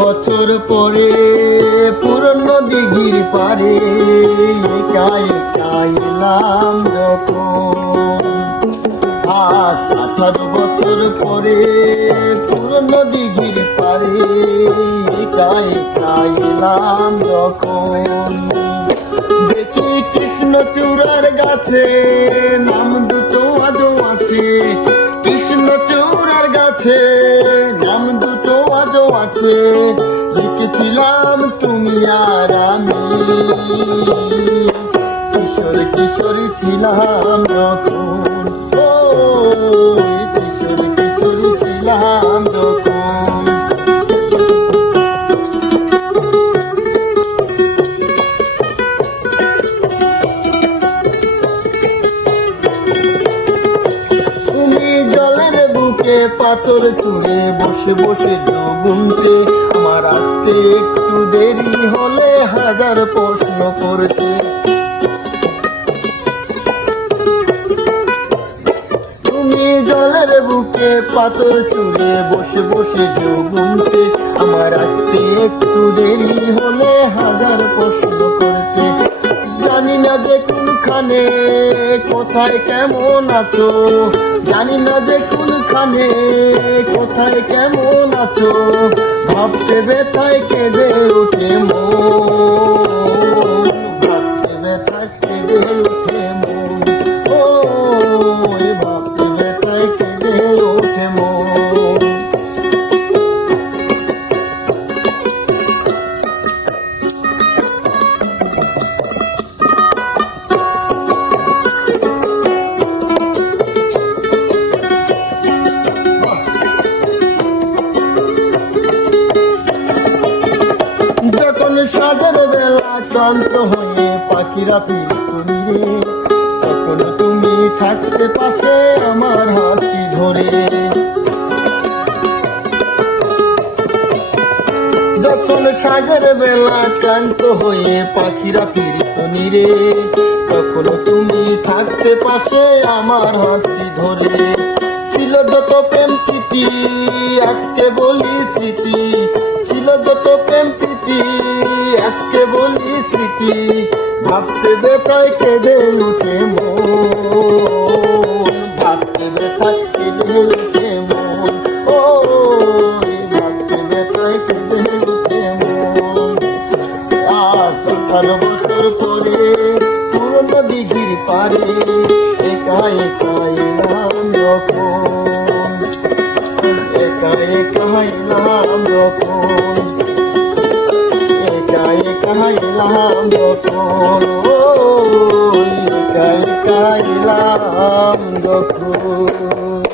বছর পরে পুরনো দিঘির পারে একা একা এলাম যখন। আজ 18 বছর পরে পুরনো দিঘির পারে একা একা এলাম যখন। দেখি কৃষ্ণচূড়ার গাছে নাম দুটো আজও আছে, কৃষ্ণচূড়ার গাছে নাম দুটো আজও আছে। লিখেছিলাম তুমি আর আমি, কিশোর কিশোরী ছিলাম যখন। ও কিশোর কিশোরী ছিলাম যখন। পাথর চুড়ে বসে বসে ডুবুনতে, আমার আসতে একটু দেরি হলে হাজার প্রশ্ন করতে। তুমি জলের বুকে পাথর চুড়ে বসে বসে ডুবুনতে, আমার আসতে একটু দেরি হলে হাজার প্রশ্ন করতে। জানি না যে কোনখানে কোথায় কেমন আছো, জানি না যে কোনখানে কোথায় কেমন আছো। ভাবতে ব্যথায় কেঁদে ওঠে মন, ভাবতে ব্যথায় কেঁদে ওঠে মন। ও ভাবতে ব্যথায় কেঁদে ওঠে মন। সাজের বেলা ক্লান্ত হয়ে পাখিরা ফিরত নিরে, তখন তুমি থাকতে পাশে আমার হাতটি ধরে। যখন সাজের বেলা ক্লান্ত হয়ে পাখিরা ফিরত নিরে, তখন তুমি থাকতে পাশে আমার হাতটি ধরে। ছিল যত প্রেম স্মৃতি আজকে বলি স্মৃতি, ছিল যত প্রেম স্মৃতি আজকে বলি স্মৃতি। ভাবতে ব্যথায় কেঁদে উঠে মন, ভাবতে ব্যথায় কেঁদে উঠে মন। ও ভাবতে ব্যথায় কেঁদে উঠে মন। আজ 18 বছর পরে পুরনো দিঘির পারে একা একা এলাম যখন, একা একা এলাম যখন, একা একা এলাম যখন। ও একা একা এলাম যখন।